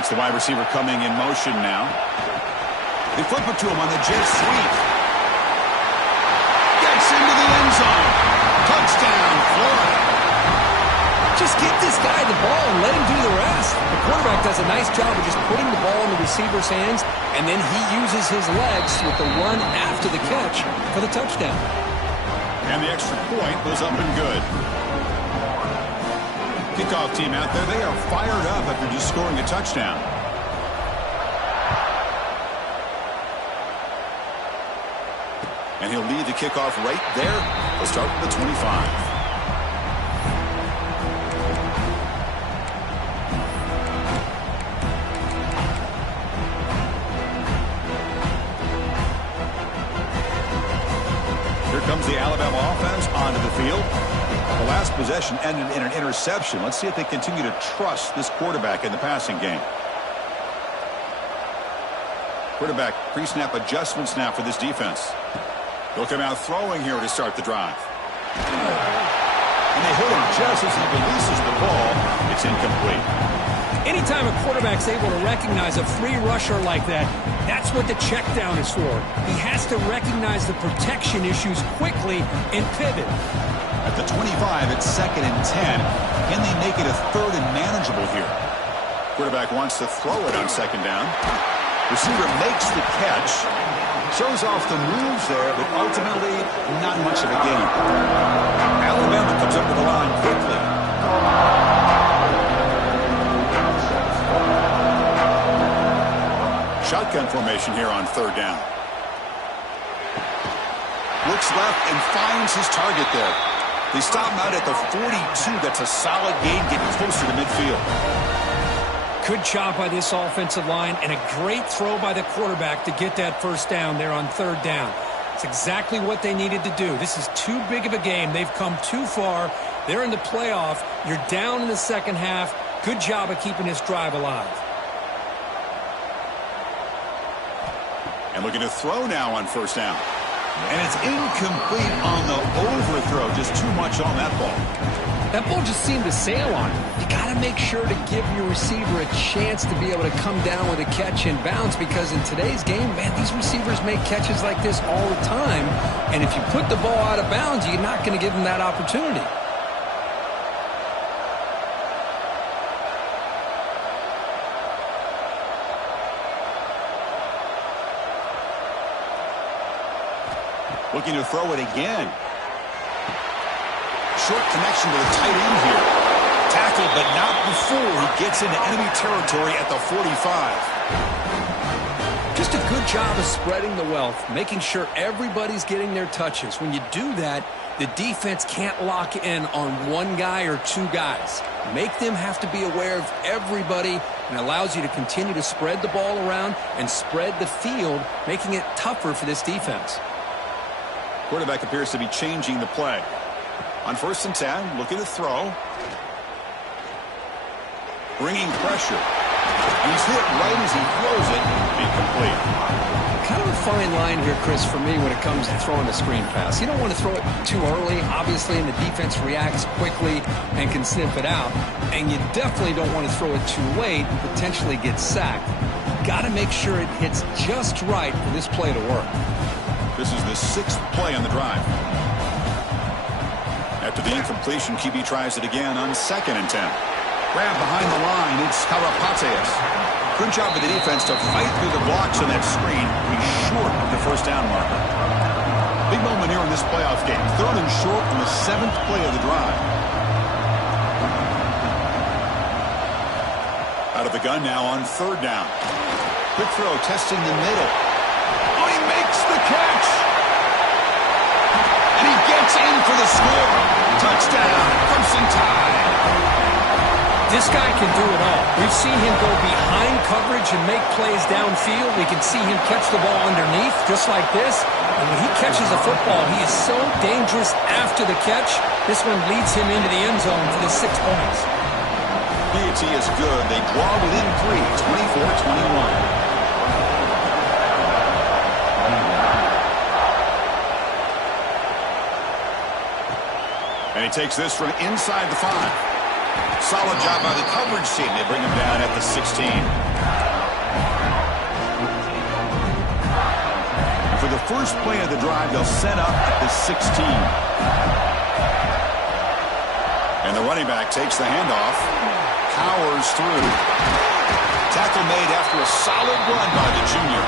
It's the wide receiver coming in motion now. They flip it to him on the jet sweep. Gets into the end zone. Touchdown, Florida. Just get this guy the ball and let him do the rest. The quarterback does a nice job of just putting the ball in the receiver's hands, and then he uses his legs with the run after the catch for the touchdown. And the extra point was up and good. Kickoff team out there, they are fired up after just scoring a touchdown. And he'll lead the kickoff right there. He'll start with the 25. Comes the Alabama offense onto the field. The last possession ended in an interception. Let's see if they continue to trust this quarterback in the passing game. Quarterback pre-snap adjustments now for this defense. He'll come out throwing here to start the drive. And they hit him just as he releases the ball. It's incomplete. Anytime a quarterback's able to recognize a free rusher like that, that's what the check down is for. He has to recognize the protection issues quickly and pivot. At the 25, it's 2nd and 10. Can they make it a 3rd and manageable here? Quarterback wants to throw it on 2nd down. Receiver makes the catch. Shows off the moves there, but ultimately not much of a gain. Alabama comes up to the line quickly. Shotgun formation here on 3rd down. Looks left and finds his target there. They stop him out at the 42. That's a solid gain, getting closer to midfield. Good job by this offensive line and a great throw by the quarterback to get that 1st down there on 3rd down. It's exactly what they needed to do. This is too big of a game. They've come too far. They're in the playoff. You're down in the 2nd half. Good job of keeping this drive alive. And looking to throw now on 1st down. And it's incomplete on the overthrow. Just too much on that ball. That ball just seemed to sail on him. You got to make sure to give your receiver a chance to be able to come down with a catch and bounce, because in today's game, man, these receivers make catches like this all the time. And if you put the ball out of bounds, you're not going to give them that opportunity. Looking to throw it again. Short connection to the tight end here. Tackled, but not before he gets into enemy territory at the 45. Just a good job of spreading the wealth, making sure everybody's getting their touches. When you do that, the defense can't lock in on one guy or two guys. Make them have to be aware of everybody, and allows you to continue to spread the ball around and spread the field, making it tougher for this defense. Quarterback appears to be changing the play. On 1st and 10, looking to throw. Bringing pressure. He's hit right as he throws it. Incomplete. Kind of a fine line here, Chris, for me when it comes to throwing a screen pass. You don't want to throw it too early, obviously, and the defense reacts quickly and can sniff it out. And you definitely don't want to throw it too late and potentially get sacked. Got to make sure it hits just right for this play to work. This is the 6th play on the drive. After the incompletion, QB tries it again on 2nd and 10. Grab behind the line. It's Karapateas. Good job of the defense to fight through the blocks on that screen. He's short of the 1st down marker. Big moment here in this playoff game. 3rd and short on the 7th play of the drive. Out of the gun now on 3rd down. Quick throw testing the middle. Oh, he makes the catch. And he gets in for the score. Touchdown, Crimson Tide. This guy can do it all. We've seen him go behind coverage and make plays downfield. We can see him catch the ball underneath, just like this. And when he catches a football, he is so dangerous after the catch. This one leads him into the end zone for the 6 points. PAT is good. They claw within 3, 24-21. And he takes this from inside the 5. Solid job by the coverage team. They bring him down at the 16. And for the first play of the drive, they'll set up at the 16. And the running back takes the handoff. Powers through. Tackle made after a solid run by the junior.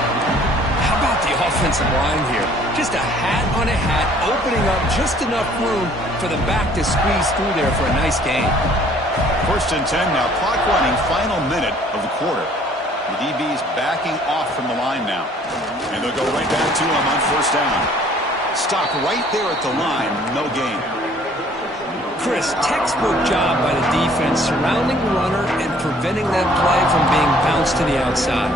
How about the offensive line here? Just a hat on a hat, opening up just enough room for the back to squeeze through there for a nice gain. 1st and 10 now. Clock running, final minute of the quarter. The DB's backing off from the line now. And they'll go right back to him on 1st down. Stopped right there at the line. No gain. Chris, textbook job by the defense surrounding the runner and preventing that play from being bounced to the outside.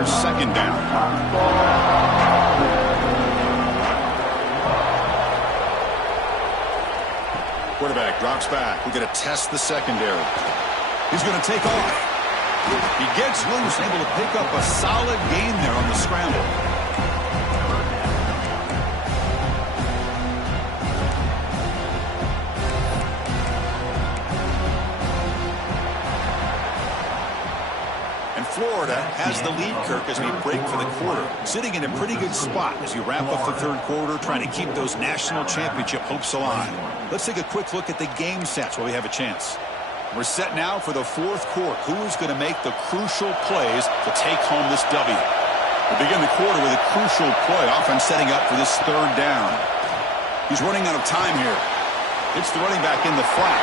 Here's second down. Quarterback drops back. We're going to test the secondary. He's going to take off. He gets loose, able to pick up a solid gain there on the scramble. Florida has the lead, Kirk, as we break for the quarter. Sitting in a pretty good spot as you wrap up the third quarter, trying to keep those national championship hopes alive. Let's take a quick look at the game sets while we have a chance. We're set now for the fourth quarter. Who's going to make the crucial plays to take home this W? We begin the quarter with a crucial play, offense setting up for this third down. He's running out of time here. It's the running back in the flat.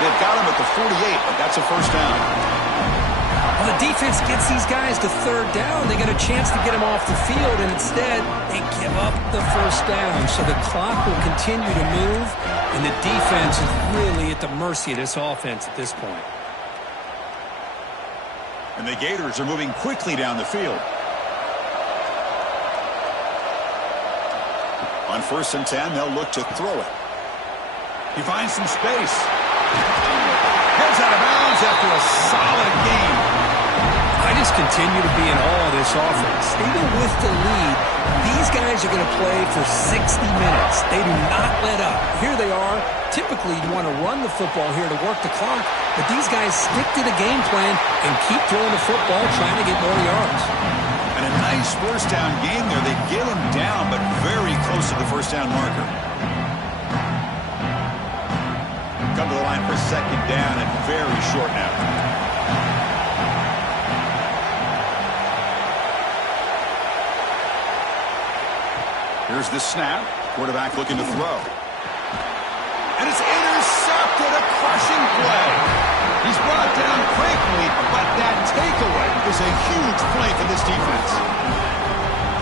They've got him at the 48, but that's a first down. Well, the defense gets these guys to third down. They get a chance to get them off the field, and instead they give up the first down. So the clock will continue to move, and the defense is really at the mercy of this offense at this point. And the Gators are moving quickly down the field. On 1st and 10, they'll look to throw it. He finds some space. Heads out of bounds after a solid game. I just continue to be in awe of this offense. Even with the lead, these guys are going to play for 60 minutes. They do not let up. Here they are. Typically, you want to run the football here to work the clock, but these guys stick to the game plan and keep throwing the football, trying to get more yards. And a nice first down game there. They get him down, but very close to the first down marker. Come to the line for second down and very short now. Here's the snap. Quarterback looking to throw. And it's intercepted. A crushing play. He's brought down quickly, but that takeaway is a huge play for this defense.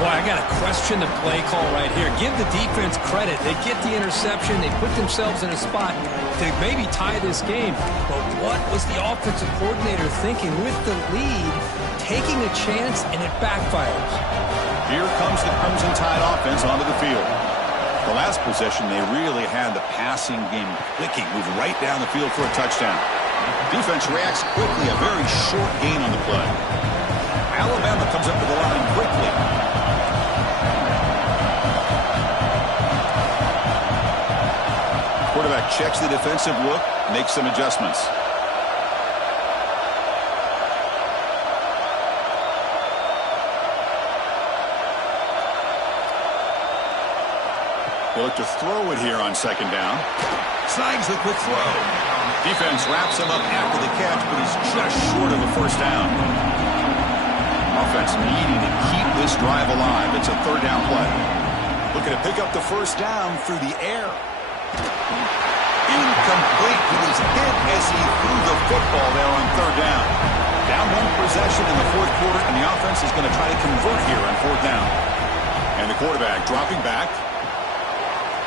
Boy, I got to question the play call right here. Give the defense credit. They get the interception. They put themselves in a spot to maybe tie this game. But what was the offensive coordinator thinking with the lead, taking a chance, and it backfires? Here comes the Crimson Tide offense onto the field. The last possession, they really had the passing game clicking, moved right down the field for a touchdown. Defense reacts quickly, a very short gain on the play. Alabama comes up to the line quickly. Quarterback checks the defensive look, makes some adjustments. They look to throw it here on second down. Snags the quick throw. Defense wraps him up after the catch, but he's just short of a first down. Offense needing to keep this drive alive. It's a third down play. Looking to pick up the first down through the air. Incomplete. He was hit as he threw the football there on third down. Down one possession in the fourth quarter, and the offense is going to try to convert here on fourth down. And the quarterback dropping back.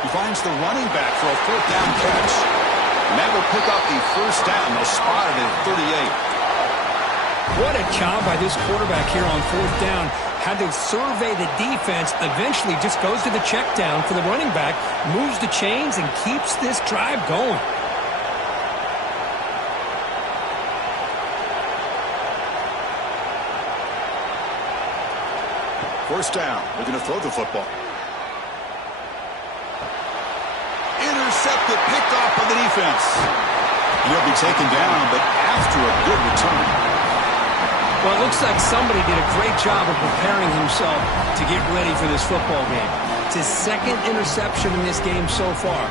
He finds the running back for a fourth down catch. And that will pick up the first down. They'll spot it at 38. What a job by this quarterback here on fourth down. Had to survey the defense, eventually just goes to the check down for the running back, moves the chains, and keeps this drive going. First down. They're going to throw the football. Intercepted, picked off by the defense. He'll be taken down, but after a good return. Well, it looks like somebody did a great job of preparing himself to get ready for this football game. It's his second interception in this game so far.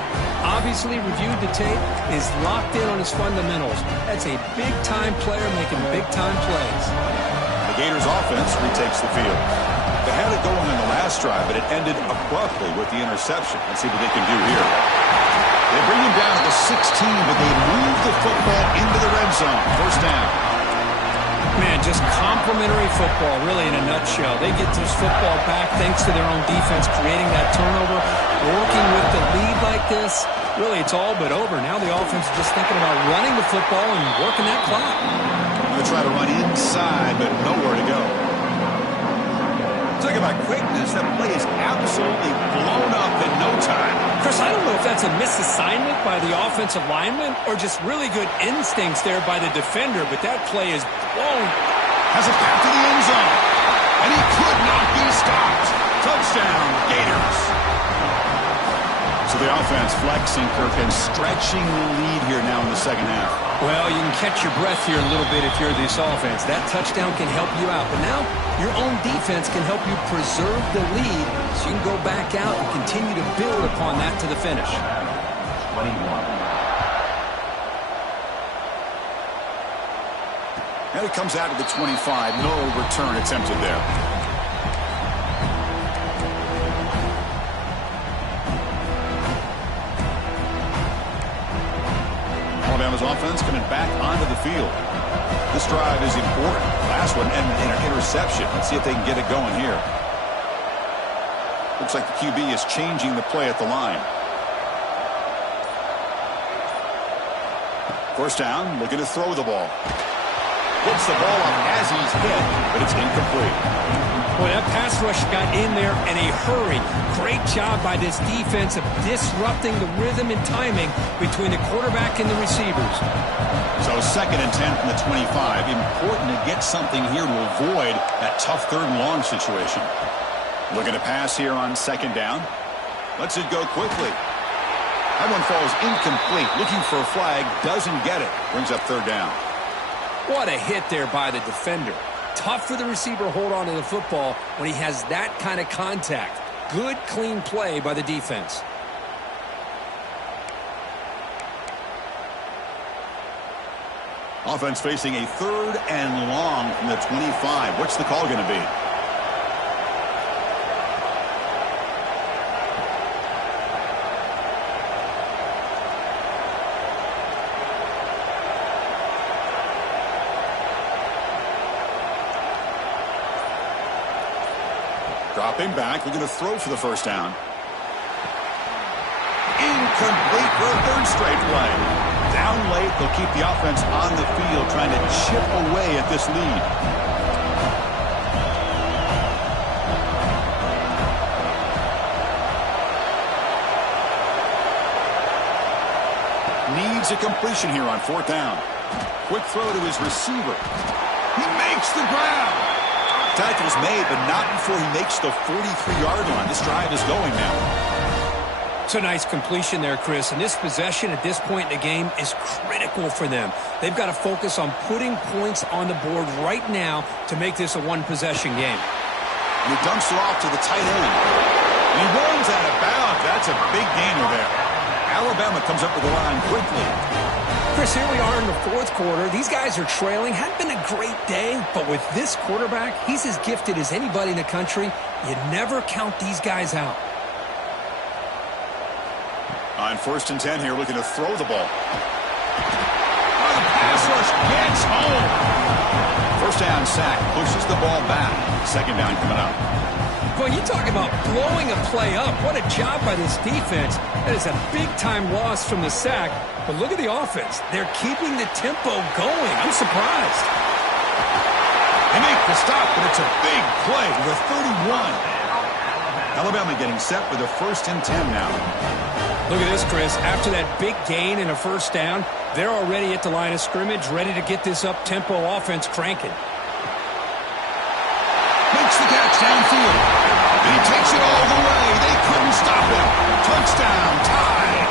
Obviously reviewed the tape, is locked in on his fundamentals. That's a big-time player making big-time plays. The Gators offense retakes the field. They had it going on the last drive, but it ended abruptly with the interception. Let's see what they can do here. They bring him down to the 16, but they move the football into the red zone. First down. Man, just complimentary football, really, in a nutshell. They get this football back thanks to their own defense, creating that turnover, working with the lead like this. Really, it's all but over. Now the offense is just thinking about running the football and working that clock. They try to run inside, but nowhere to go. Talk about quickness. That play is absolutely blown up in no time. Chris, I don't know if that's a misassignment by the offensive lineman or just really good instincts there by the defender, but that play is blown. Has a path to the end zone, and he could not be stopped. Touchdown, Gators. So the offense flexing, Kirk, and stretching the lead here now in the second half. Well, you can catch your breath here a little bit if you're this offense. That touchdown can help you out. But now your own defense can help you preserve the lead so you can go back out and continue to build upon that to the finish. 21. And it comes out of the 25. No return attempted there. Alabama's offense coming back onto the field. This drive is important. Last one ended in an interception. Let's see if they can get it going here. Looks like the QB is changing the play at the line. First down, looking to throw the ball. Gets the ball up as he's hit, but it's incomplete. Boy, that pass rush got in there in a hurry. Great job by this defense of disrupting the rhythm and timing between the quarterback and the receivers. So 2nd and 10 from the 25. Important to get something here to avoid that tough 3rd and long situation. Looking to pass here on 2nd down. Lets it go quickly. That one falls incomplete. Looking for a flag. Doesn't get it. Brings up 3rd down. What a hit there by the defender. Tough for the receiver to hold on to the football when he has that kind of contact. Good, clean play by the defense. Offense facing a 3rd and long from the 25. What's the call going to be? Dropping back, looking to throw for the first down. Incomplete for a 3rd straight play. Down late, they'll keep the offense on the field, trying to chip away at this lead. Needs a completion here on 4th down. Quick throw to his receiver. He makes the grab. Tackle's made, but not before he makes the 43-yard line. This drive is going now. It's a nice completion there, Chris. And this possession at this point in the game is critical for them. They've got to focus on putting points on the board right now to make this a one-possession game. He dumps it off to the tight end. He runs out of bounds. That's a big gainer there. Alabama comes up with the line quickly. Chris, here we are in the 4th quarter. These guys are trailing. Hadn't been a great day, but with this quarterback, he's as gifted as anybody in the country. You never count these guys out. On 1st and 10 here, looking to throw the ball. Oh, the pass rush gets home. First down sack, pushes the ball back. 2nd down coming up. Boy, you talk about blowing a play up. What a job by this defense. That is a big-time loss from the sack. But look at the offense. They're keeping the tempo going. I'm surprised. They make the stop, but it's a big play with 31. Alabama getting set for the 1st and 10 now. Look at this, Chris. After that big gain and a first down, they're already at the line of scrimmage, ready to get this up-tempo offense cranking. Makes the catch downfield. And he takes it all the way. They couldn't stop him. Touchdown, tied.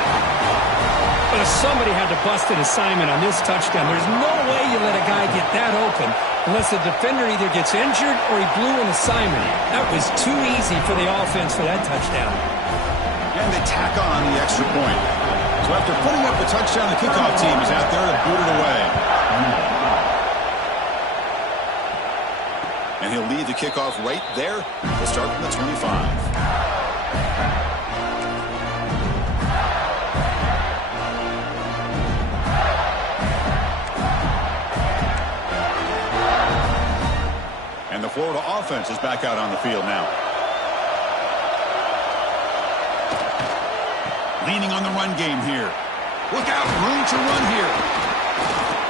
But somebody had to bust an assignment on this touchdown. There's no way you let a guy get that open unless the defender either gets injured or he blew an assignment. That was too easy for the offense for that touchdown. And they tack on the extra point. So after putting up the touchdown, the kickoff team is out there to boot it away. And he'll lead the kickoff right there. We'll start from the 25. And the Florida offense is back out on the field now. Leaning on the run game here. Look out, room to run here.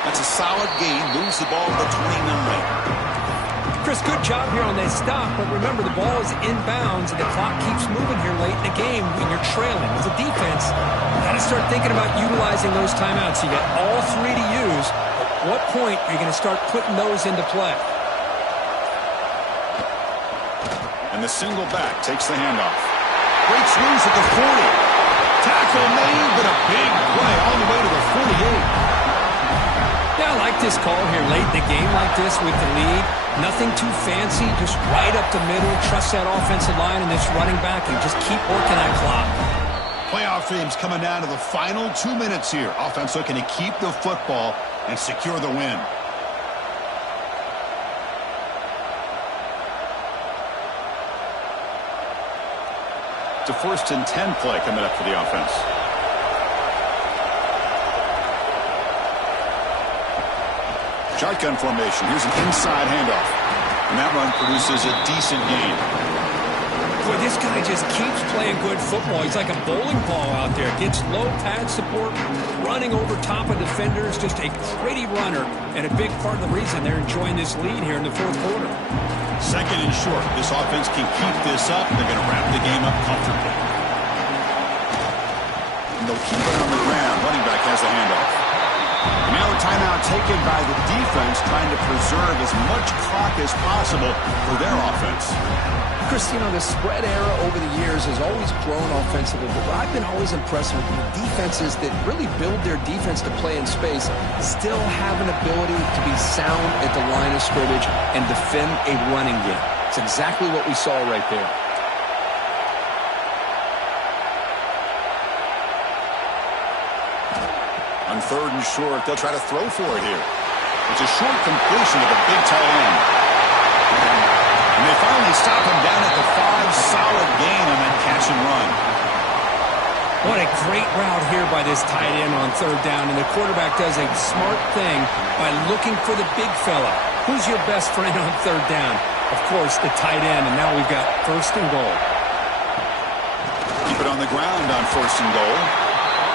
That's a solid gain. Moves the ball to the 29. Chris, good job here on that stop, but remember the ball is inbounds and the clock keeps moving here late in the game when you're trailing. As a defense, you got to start thinking about utilizing those timeouts. You got all three to use. At what point are you going to start putting those into play? And the single back takes the handoff. Breaks loose at the 40. Tackle made, but a big play all the way to the 48. Yeah, I like this call here late in the game like this with the lead. Nothing too fancy, just right up the middle. Trust that offensive line and this running back and just keep working that clock. Playoff games coming down to the final 2 minutes here. Offense looking to keep the football and secure the win. It's a 1st and 10 play coming up for the offense. Shotgun formation. Here's an inside handoff. And that run produces a decent gain. Boy, this guy just keeps playing good football. He's like a bowling ball out there. Gets low pad support, running over top of defenders. Just a pretty runner and a big part of the reason they're enjoying this lead here in the 4th quarter. 2nd and short. This offense can keep this up. They're going to wrap the game up comfortably. And they'll keep it on the ground. Running back has the handoff. And now a timeout taken by the defense, trying to preserve as much clock as possible for their offense. Chris, you know, the spread era over the years has always grown offensively, but what I've been always impressed with the defenses that really build their defense to play in space still have an ability to be sound at the line of scrimmage and defend a running game. It's exactly what we saw right there. On 3rd and short, they'll try to throw for it here. It's a short completion of a big tight end. And they finally stop him down at the 5. Solid gain on that catch and run. What a great route here by this tight end on 3rd down. And the quarterback does a smart thing by looking for the big fella. Who's your best friend on 3rd down? Of course, the tight end. And now we've got 1st and goal. Keep it on the ground on 1st and goal.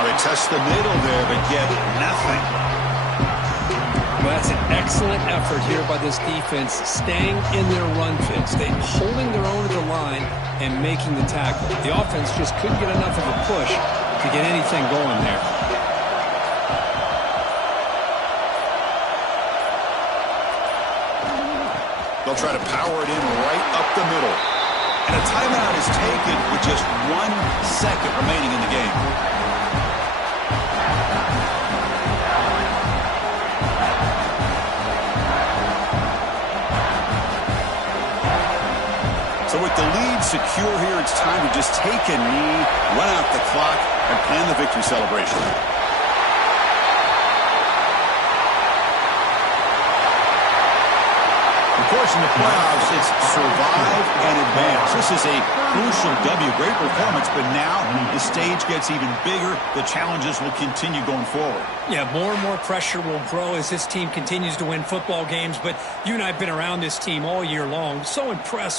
They test the middle there, but get nothing. Well, that's an excellent effort here by this defense, staying in their run fits. They're holding their own at the line and making the tackle. The offense just couldn't get enough of a push to get anything going there. They'll try to power it in right up the middle. And a timeout is taken with just 1 second remaining in the game. So with the lead secure here, it's time to just take a knee, run out the clock, and plan the victory celebration. Of course, in the playoffs, it's survive and advance. This is a crucial W. Great performance, but now the stage gets even bigger. The challenges will continue going forward. Yeah, more and more pressure will grow as this team continues to win football games, but you and I have been around this team all year long. So impressed